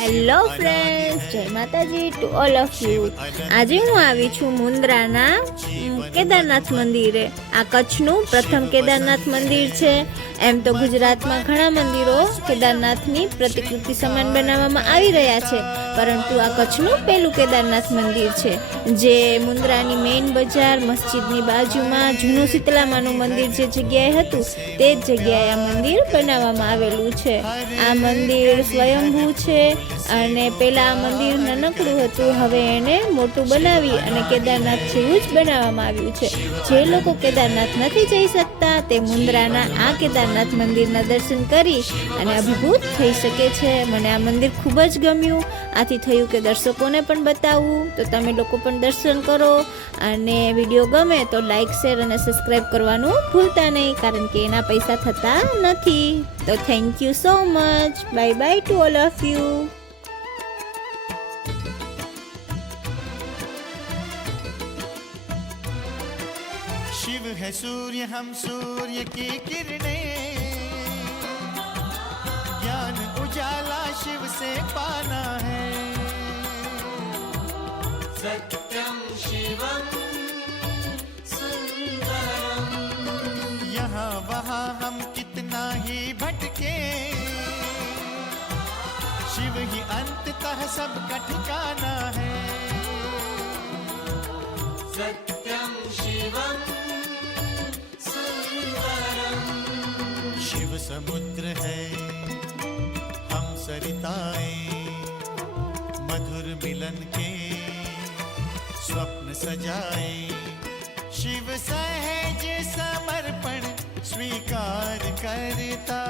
Hello friends, જય માતાજી two all of you. આજે હું આવી છું મુન્દ્રાના કેદારનાથ મંદિરે। આ કચ્છનું પ્રથમ કેદારનાથ મંદિર છે। એમ તો ગુજરાતમાં ઘણા મંદિરો કેદારનાથની પ્રતિકૃતિ સમાન બનાવવામાં આવી રહ્યા છે, પરંતુ આ કચ્છનું પહેલું કેદારનાથ મંદિર છે, જે મુન્દ્રાની મેઇન બજાર મસ્જિદની બાજુમાં જૂનું શીતલામાનું મંદિર જે જગ્યાએ હતું તે જ જગ્યાએ આ મંદિર બનાવવામાં આવેલું છે। આ મંદિર સ્વયંભૂ છે અને પહેલા આ મંદિર નાનકડું હતું, હવે એને મોટું બનાવી અને કેદારનાથ જેવું જ બનાવવામાં આવ્યું છે। જે લોકો કેદારનાથ નથી જઈ શકતા તે મુન્દ્રાના આ કેદારનાથ મંદિરના દર્શન કરી અને અભિભૂત થઈ શકે છે। મને આ મંદિર ખૂબ જ ગમ્યું, આથી થયું કે દર્શકોને પણ બતાવવું, તો તમે લોકો પણ દર્શન કરો અને વિડીયો ગમે તો લાઈક, શેર અને સબસ્ક્રાઈબ કરવાનું ભૂલતા નહીં, કારણ કે એના પૈસા થતા નથી। તો thank you so much, bye bye to all of you. Shiv है सूर्य, हम सूर्य की किरणें, ज्ञान उजाला शिव से पाना है। सत्यम शिवम सुंदरम, यहाँ वहाँ हम कितना ही भटके, शिव ही अंततः सबका ठिकाना है। सत्यम शिवम शिव समुद्र है, हम सरिताएं, मधुर मिलन के स्वप्न सजाए। शिव सहज समर्पण स्वीकार करता,